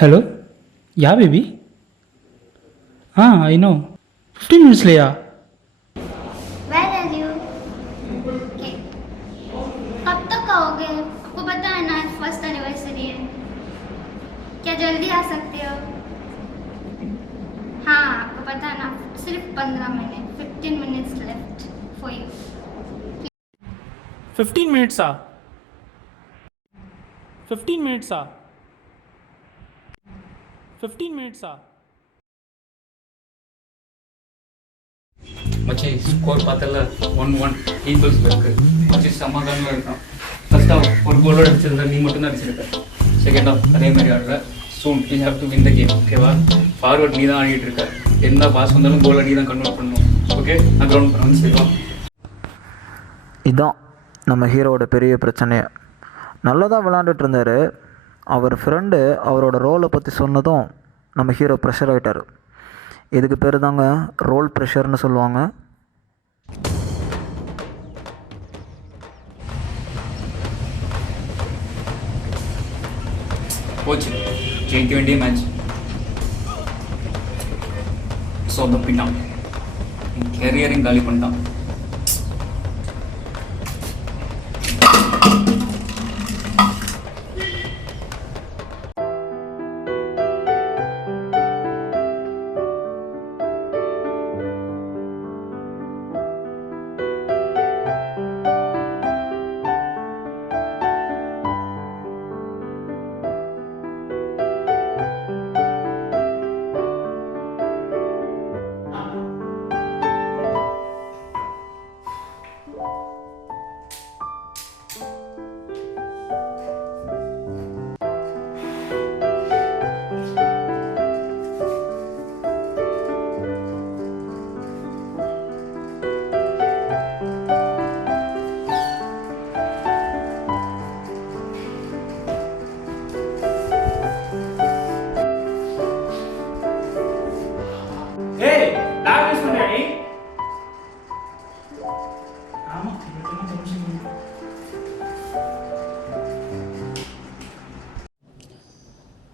Hello? Yeah, baby. I know. 15 minutes later. Where are you? Okay. कब तक आओगे? आपको पता है ना फर्स्ट एनिवर्सरी है. क्या जल्दी आ सकते हो? हाँ, आपको पता है ना सिर्फ 15 minute 15 minutes left for you. 15 minutes. 15 minutes. 15 minutes. மச்சி ஸ்கோர் பார்த்தல 1-1 ஈக்குவல்ஸில் இருக்குது. மச்சி சமாதானமாக இருக்கான். ஃபர்ஸ்ட் ஆஃப் ஒரு கோலோட அடிச்சிருந்தா நீ மட்டும் தான் அடிச்சிருக்க. செகண்ட் ஆஃப் அதே மாதிரி ஆடல. Soon you have to win the game. ஓகேவா? ஃபார்வர்ட் நீ தான் ஆடிட்டு இருக்க. என்ன பாஸ் வந்தாலும் கோலை நீ தான் கன்வெர்ட் பண்ணணும். ஓகே, நான் கிரவுண்ட் பண்ண வந்து செய்வோம். இதுதான் நம்ம ஹீரோவோட பெரிய பிரச்சனையே. நல்லா தான் விளாண்டுட்டு இருந்தார். அவர் ஃப்ரெண்டு அவரோட ரோலை பற்றி சொன்னதும் நம்ம ஹீரோ ப்ரெஷர் ஆகிட்டார். இதுக்கு பேர் தாங்க ரோல் ப்ரெஷர்னு சொல்லுவாங்க. போச்சு, ஜெயிக்க வேண்டிய மேட்ச் சொதப்பிட்டான். கேரியரையும் காலி பண்ணிட்டான். Hey, that is my daddy. ஆமா, இவர்கிட்ட ஜம்ஷன்.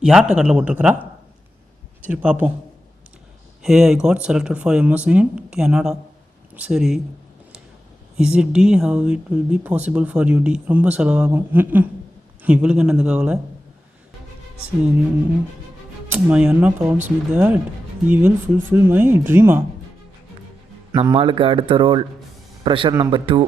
யார்கிட்ட கடலை போட்டிருக்கிறா? சரி பார்ப்போம். Hey, I got selected for MS in Canada. சரி, இஸ் இட் டி how it will be possible for you டி? ரொம்ப செலவாகும். இவளுக்கு என்ன இந்த கவலை? சரி, மை அண்ணா problems with that I will fulfil my ட்ரீமா. நம்மளுக்கு அடுத்த ரோல் ப்ரெஷர் நம்பர் 2.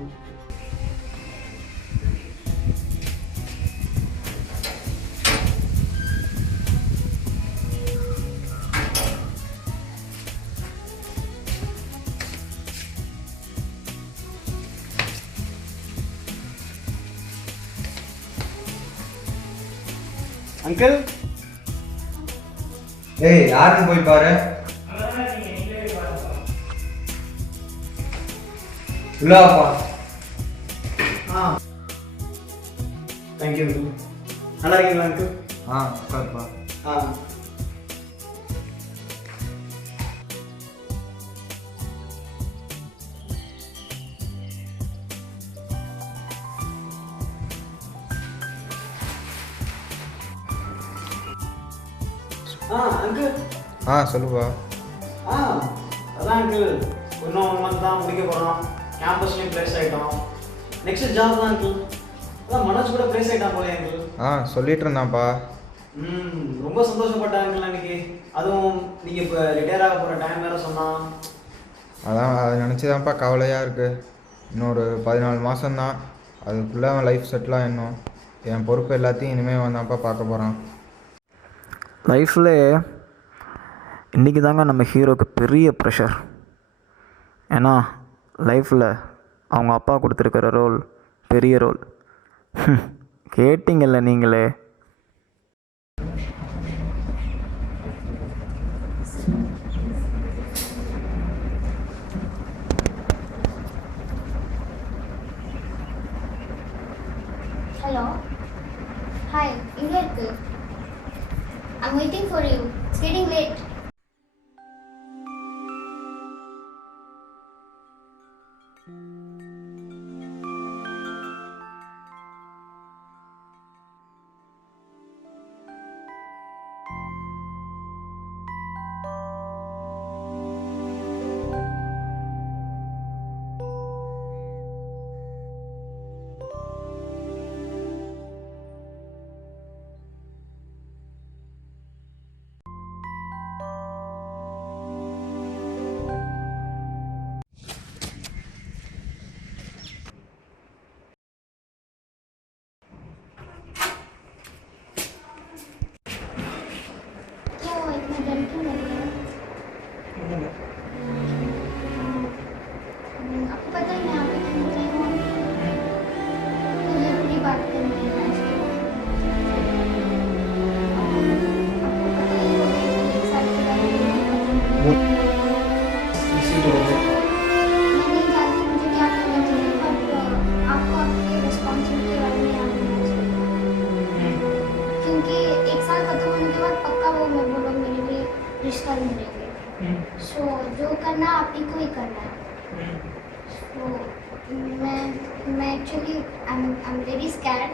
அங்கிள், ஏய் யாருன்னு போய் பாரு. உள்ளாப்பா. Thank you uncle. நல்லா இருக்கீங்களா அங்கிள்? உட்காருப்பா. அங்கிள். சொல்லுப்பா. அதான் அங்கிள், இன்னும் 1 month தான் முடிக்க போகிறோம். கேம்பஸ்லேயும் ப்ளேஸ் ஆகிட்டோம். நெக்ஸ்ட் ஜாப் தான் அங்கிள். அதான் மனோஜ் கூட ப்ளேஸ் ஆகிட்டான் போலே அங்கிள். சொல்லிட்டு இருந்தான்ப்பா. ரொம்ப சந்தோஷப்பட்டேன் அங்கிள் அன்னைக்கு. அதுவும் நீங்கள் இப்போ ரிட்டையர் ஆக போகிற டைம் வேறு சொன்னான். அதான் அதை நினச்சி தான்ப்பா கவலையாக இருக்குது. இன்னொரு 14 மாதம்தான், அதுக்குள்ளே அவன் லைஃப் செட்டில் ஆகிடணும். என் பொறுப்பு எல்லாத்தையும் இனிமேல் வந்தான்ப்பா பார்க்க போகிறான். லைஃப்பில் இன்றைக்கி தாங்க நம்ம ஹீரோக்கு பெரிய ப்ரெஷர். ஏன்னா லைஃப்பில் அவங்க அப்பா கொடுத்துருக்கிற ரோல் பெரிய ரோல். கேட்டிங்கல்ல நீங்களே. Hello. Hi, இங்க இருக்கு. I'm waiting for you. It's getting late. करना आप ही को ही करना है। तो मैं actually I am very scared.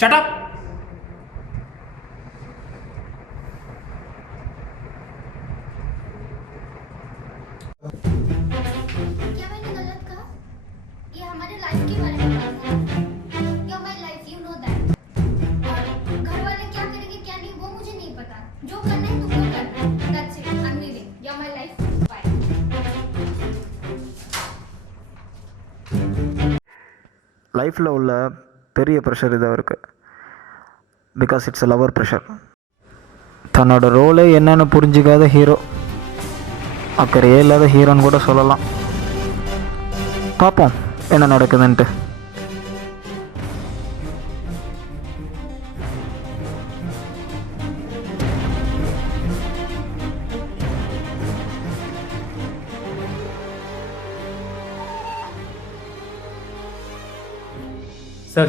Shut up. क्या मैंने गलत कहा? ये हमारे लाइफ के बारे में बात है। Your my life, you know that. और घर वाले क्या करेंगे क्या नहीं वो मुझे नहीं पता। जो करना है तुमको करना है। That's it, I am leaving. Your my life, bye. லைஃப்பில் உள்ள பெரிய ப்ரெஷர் இது அவருக்கு. Because it's a lover pressure. தன்னோட ரோலே என்னென்னு புரிஞ்சிக்காத ஹீரோ, அக்கறையே இல்லாத ஹீரோன்னு கூட சொல்லலாம். பார்ப்போம் என்ன நடக்குதுன்ட்டு.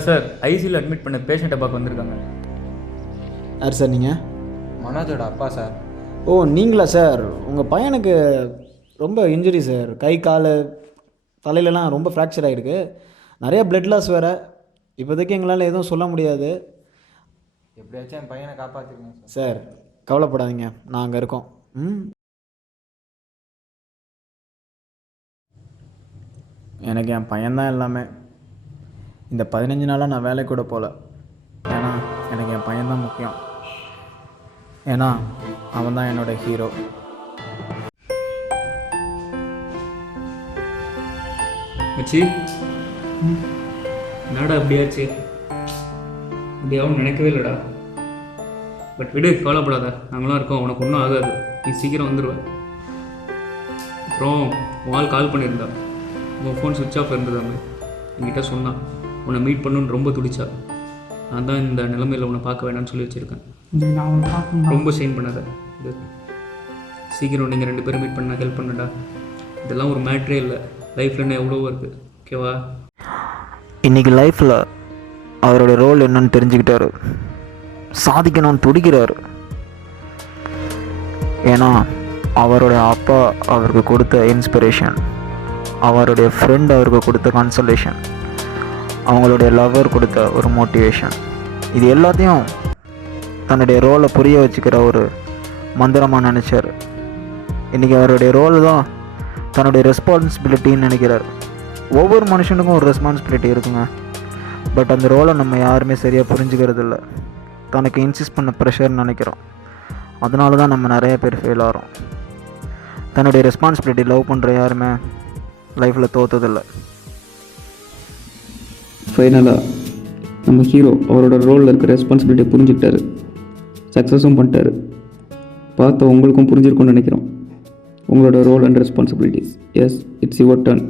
சார் ஐசியூவில் அட்மிட் பண்ண பேஷண்ட்டை பார்க்க வந்திருக்காங்க. யார் சார் நீங்கள்? மனோஜோட அப்பா சார். ஓ நீங்களா சார்? உங்கள் பையனுக்கு ரொம்ப இன்ஜுரி சார். கை கால் தலையிலலாம் ரொம்ப ஃப்ராக்சர் ஆகிருக்கு. நிறைய பிளட் லாஸ் வேறு. இப்போதைக்கு எங்களால் எதுவும் சொல்ல முடியாது. எப்படியாச்சும் என் பையனை காப்பாற்றிருங்க சார். கவலைப்படாதீங்க, நான் அங்கே இருக்கோம். எனக்கு என் பையன்தான் எல்லாமே. இந்த 15 நாளாக நான் வேலைக்கு கூட போகல. ஏன்னா எனக்கு என் பையன்தான் முக்கியம். ஏன்னா அவன் தான் என்னோடய ஹீரோ. மச்சி, என்னடா அப்படியாச்சு? அப்படியாவும் நினைக்கவே இல்லைடா. பட் விடு, கவலைப்படாத, நாங்களாம் இருக்கோம். உனக்கு ஒன்றும் ஆகாது. நீ சீக்கிரம் வந்துடுவேன். அப்புறம் உன் ஆள் கால் பண்ணியிருந்தா. உன் ஃபோன் சுவிட்ச் ஆஃப் இருந்தது. அவன் என்கிட்ட சொன்னான் உன்னை மீட் பண்ணணுன்னு ரொம்ப துடிச்சா. நான் தான் இந்த நிலைமையில் உன்னை பார்க்க வேணாம்னு சொல்லி வச்சுருக்கேன். ரொம்ப ஷைன் பண்ணாத. இது சீக்கிரம் நீங்கள் 2 பேரும் மீட் பண்ண ஹெல்ப் பண்ணுடா. இதெல்லாம் ஒரு மேட்ரே இல்லை. லைஃப்பில் என்ன எவ்வளவோ இருக்குது. ஓகேவா? இன்றைக்கி லைஃப்பில் அவருடைய ரோல் என்னன்னு தெரிஞ்சுக்கிட்டாரு. சாதிக்கணும்னு துடிக்கிறாரு. ஏன்னா அவருடைய அப்பா அவருக்கு கொடுத்த இன்ஸ்பிரேஷன், அவருடைய ஃப்ரெண்ட் அவருக்கு கொடுத்த கன்சலேஷன், அவங்களுடைய லவ்வர் கொடுத்த ஒரு மோட்டிவேஷன், இது எல்லாத்தையும் தன்னுடைய ரோலை புரிய வச்சுக்கிற ஒரு மந்திரமாக நினச்சார். இன்றைக்கி அவருடைய ரோல் தான் தன்னுடைய ரெஸ்பான்சிபிலிட்டின்னு நினைக்கிறார். ஒவ்வொரு மனுஷனுக்கும் ஒரு ரெஸ்பான்சிபிலிட்டி இருக்குங்க. பட் அந்த ரோலை நம்ம யாருமே சரியாக புரிஞ்சுக்கிறது இல்லை. தனக்கு இன்சிஸ்ட் பண்ண ப்ரெஷர்னு நினைக்கிறோம். அதனால தான் நம்ம நிறைய பேர் ஃபெயில் ஆகிறோம். தன்னுடைய ரெஸ்பான்சிபிலிட்டி லவ் பண்ணுற யாருமே லைஃப்பில் தோற்றதில்லை. ஃபைனலாக நம்ம ஹீரோ அவரோட ரோலில் இருக்க ரெஸ்பான்சிபிலிட்டியை புரிஞ்சுக்கிட்டாரு. சக்ஸஸும் பண்ணிட்டாரு. பார்த்த உங்களுக்கும் புரிஞ்சிருக்கும்னு நினைக்கிறோம் உங்களோட role and responsibilities. Yes, it's your turn.